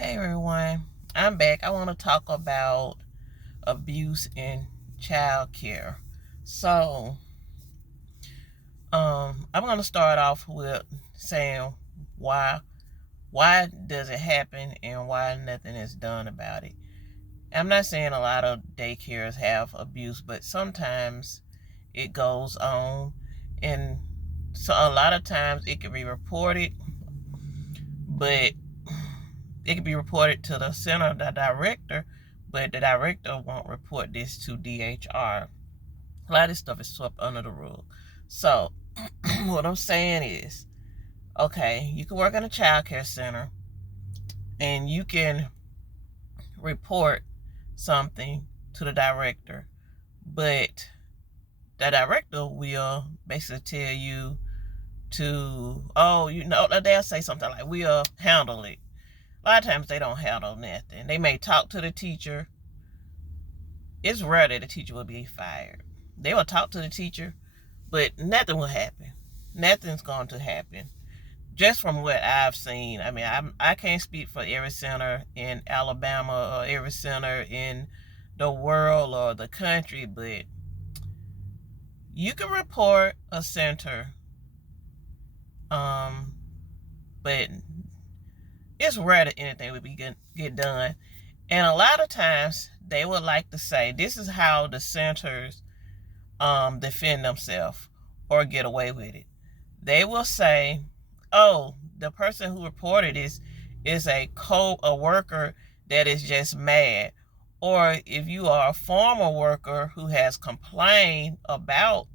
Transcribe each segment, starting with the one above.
Hey everyone, I'm back. I want to talk about abuse in child care. So, I'm going to start off with saying why why does it happen and why nothing is done about it. I'm not saying a lot of daycares have abuse, but sometimes it goes on, and so a lot of times it can be reported, but it can be reported to the center, the director, but the director won't report this to DHR. A lot of this stuff is swept under the rug. So, what I'm saying is, okay, you can work in a child care center and you can report something to the director, but the director will basically tell you to, they'll say something like, we'll handle it. A lot of times they don't handle nothing. They may talk to the teacher. It's rare that the teacher will be fired. They will talk to the teacher, but nothing will happen. Nothing's going to happen. Just from what I've seen, I mean, I can't speak for every center in Alabama or every center in the world or the country, but you can report a center, but it's rare that anything would be get done. And a lot of times they would like to say, this is how the centers defend themselves or get away with it. They will say, oh, the person who reported this is a worker that is just mad. Or if you are a former worker who has complained about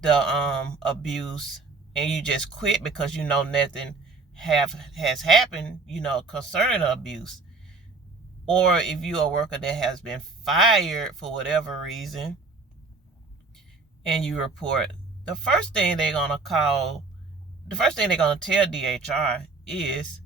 the abuse and you just quit because you know nothing has happened, concerning the abuse. Or if you're a worker that has been fired for whatever reason and you report, the first thing they're going to tell DHR is,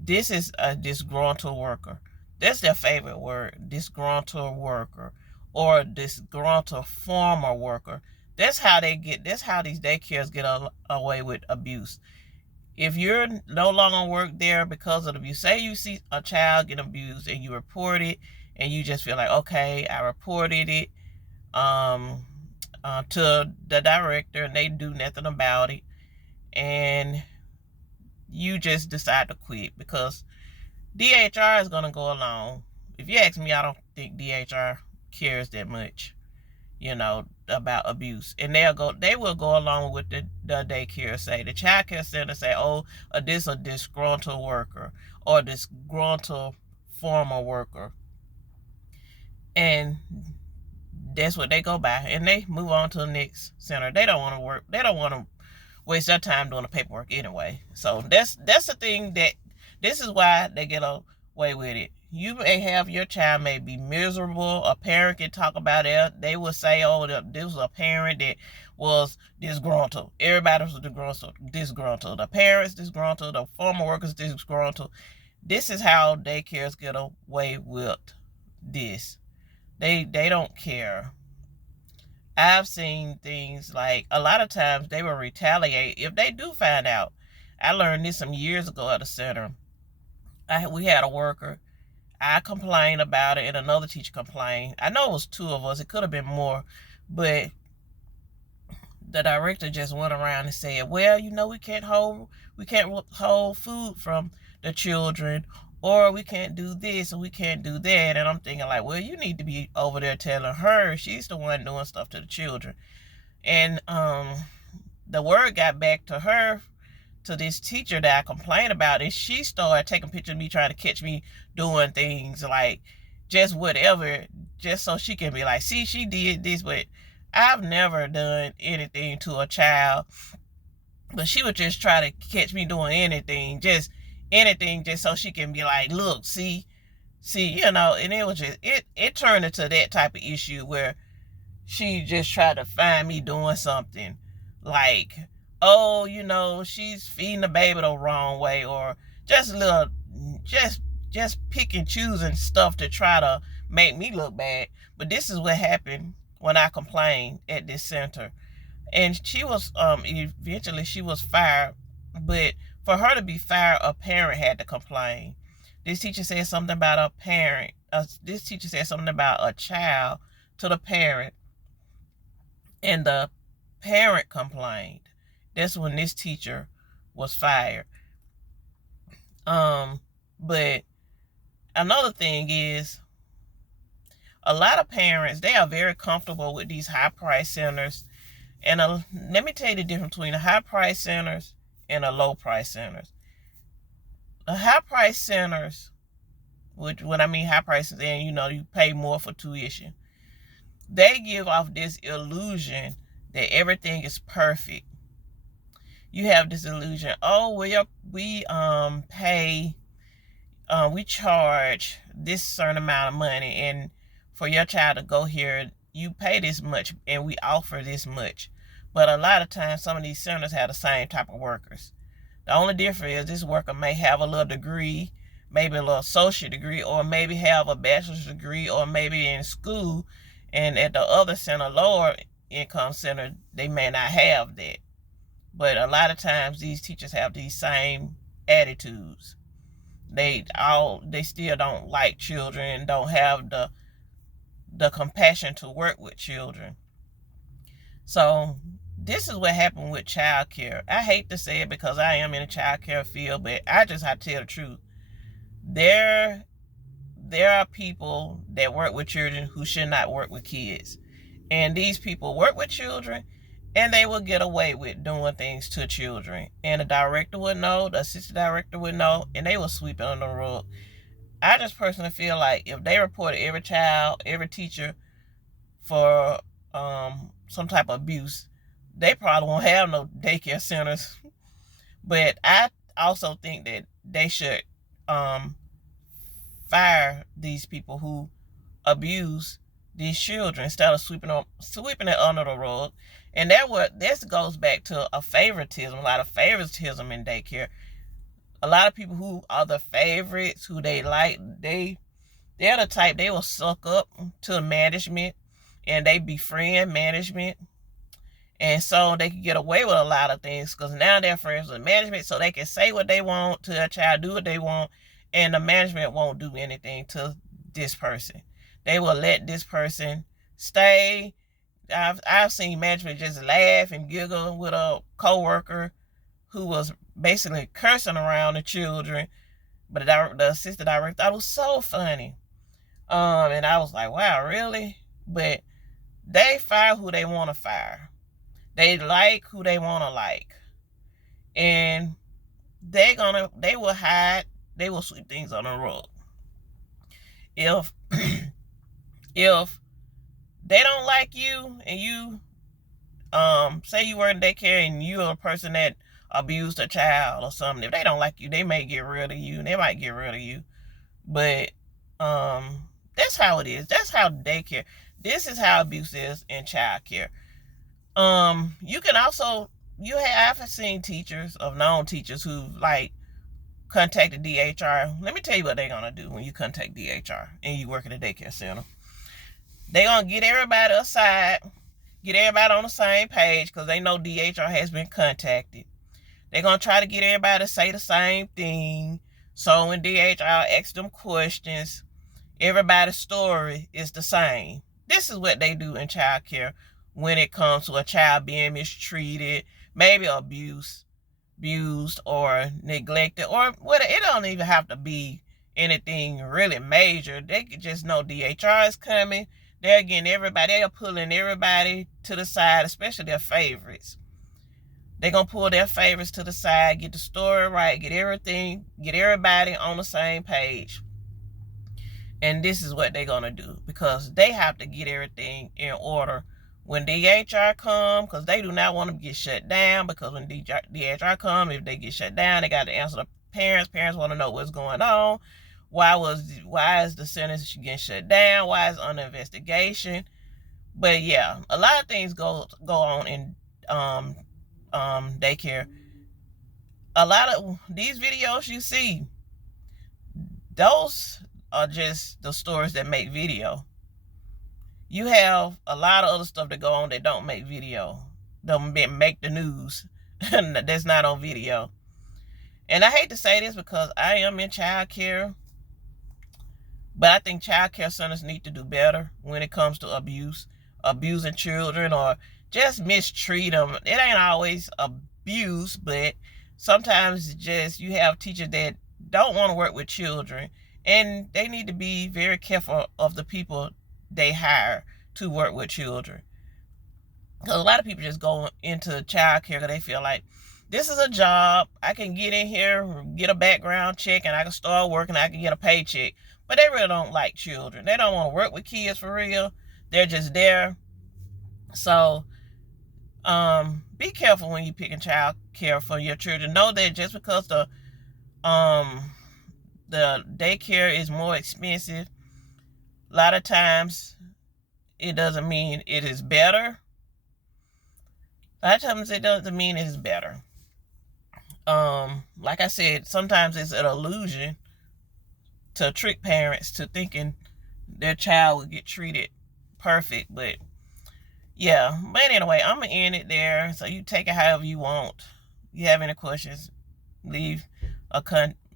this is a disgruntled worker. That's their favorite word, disgruntled worker, or disgruntled former worker. That's how these daycares get away with abuse. If you're no longer work there because of the abuse, say you see a child get abused and you report it, and you just feel like, okay, I reported it to the director, and they do nothing about it, and you just decide to quit because DHR is going to go along. If you ask me, I don't think DHR cares that much, about abuse. And they will go along with the daycare say. The child care center say, oh, this a disgruntled worker or disgruntled former worker. And that's what they go by. And they move on to the next center. They don't want to work. They don't want to waste their time doing the paperwork anyway. So that's the thing, that this is why they get away with it. You may have your child may be miserable. A parent can talk about it. They will say, oh, this was a parent that was disgruntled. Everybody was disgruntled. The parents disgruntled. The former workers disgruntled. This is how daycares get away with this. They don't care. I've seen things like, a lot of times they will retaliate if they do find out. I learned this some years ago at a center. We had a worker. I complained about it, and another teacher complained. I know it was two of us. It could have been more, but the director just went around and said, well, we can't hold food from the children, or we can't do this, or we can't do that. And I'm thinking like, well, you need to be over there telling her. She's the one doing stuff to the children. And the word got back to her, to this teacher that I complained about, and she started taking pictures of me trying to catch me doing things like just whatever, just so she can be like, see, she did this. But I've never done anything to a child, but she would just try to catch me doing anything just so she can be like, look, see, and it was just, it turned into that type of issue where she just tried to find me doing something like, oh, she's feeding the baby the wrong way, or just pick and choosing stuff to try to make me look bad. But this is what happened when I complained at this center. And she was, eventually she was fired, but For her to be fired, a parent had to complain. This teacher said something about a parent. This teacher said something about a child to the parent, and the parent complained. That's when this teacher was fired. But another thing is, a lot of parents, they are very comfortable with these high price centers. And let me tell you the difference between the high price centers and the low price centers. The high price centers, which when I mean high prices, then you pay more for tuition. They give off this illusion that everything is perfect. You have this illusion, oh, we charge this certain amount of money, and for your child to go here, you pay this much, and we offer this much. But a lot of times, some of these centers have the same type of workers. The only difference is this worker may have a little degree, maybe a little associate degree, or maybe have a bachelor's degree, or maybe in school. And at the other center, lower income center, they may not have that. But a lot of times these teachers have these same attitudes. They still don't like children and don't have the compassion to work with children. So this is what happened with childcare. I hate to say it because I am in a childcare field, but I just have to tell the truth. There are people that work with children who should not work with kids. And these people work with children, and they will get away with doing things to children. And the director would know, the assistant director would know, and they will sweep it under the rug. I just personally feel like if they reported every child, every teacher for some type of abuse, they probably won't have no daycare centers. But I also think that they should fire these people who abuse these children instead of sweeping it under the rug. And this goes back to a lot of favoritism in daycare. A lot of people who are the favorites, who they like, they're the type, they will suck up to management and they befriend management. And so they can get away with a lot of things because now they're friends with management, so they can say what they want to their child, do what they want, and the management won't do anything to this person. They will let this person stay. I've seen management just laugh and giggle with a coworker who was basically cursing around the children, but the assistant director thought it was so funny. And I was like, wow, really? But they fire who they want to fire. They like who they want to like. And they will hide, they will sweep things on the rug. If they don't like you and you say you work in daycare and you're a person that abused a child or something, if they don't like you, they may get rid of you. They might get rid of you. But that's how it is. That's how daycare. This is how abuse is in childcare. You can also, I've seen teachers of known teachers who contacted DHR. Let me tell you what they're gonna do when you contact DHR and you work at a daycare center. They're gonna get everybody aside, get everybody on the same page because they know DHR has been contacted. They're gonna try to get everybody to say the same thing. So when DHR asks them questions, everybody's story is the same. This is what they do in childcare when it comes to a child being mistreated, maybe abused or neglected, or whatever. It don't even have to be anything really major. They could just know DHR is coming. They're pulling everybody to the side, especially their favorites. They're going to pull their favorites to the side, get the story right, get everybody on the same page. And this is what they're going to do because they have to get everything in order when DHR come, because they do not want to get shut down, because when DHR come, if they get shut down, they got to answer the parents. Parents want to know what's going on. Why is the sentence getting shut down? Why is it under investigation? But yeah, a lot of things go on in daycare. A lot of these videos you see, those are just the stories that make video. You have a lot of other stuff that go on that don't make video, don't make the news. That's not on video. And I hate to say this because I am in child care, but I think child care centers need to do better when it comes to abusing children, or just mistreat them. It ain't always abuse, but sometimes just you have teachers that don't want to work with children, and they need to be very careful of the people they hire to work with children. Because a lot of people just go into child care because they feel like this is a job. I can get in here, get a background check, and I can start working. I can get a paycheck. But they really don't like children. They don't want to work with kids for real. They're just there. So be careful when you're picking child care for your children. Know that just because the daycare is more expensive, a lot of times it doesn't mean it is better. A lot of times it doesn't mean it is better. Like I said, sometimes it's an illusion to trick parents to thinking their child will get treated perfect. But yeah, but anyway, I'm gonna end it there. So you take it however you want. If you have any questions, leave a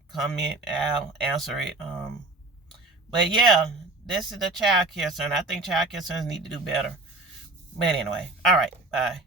comment. I'll answer it. But yeah, this is the child care center. I think child care centers need to do better. But anyway, all right, bye.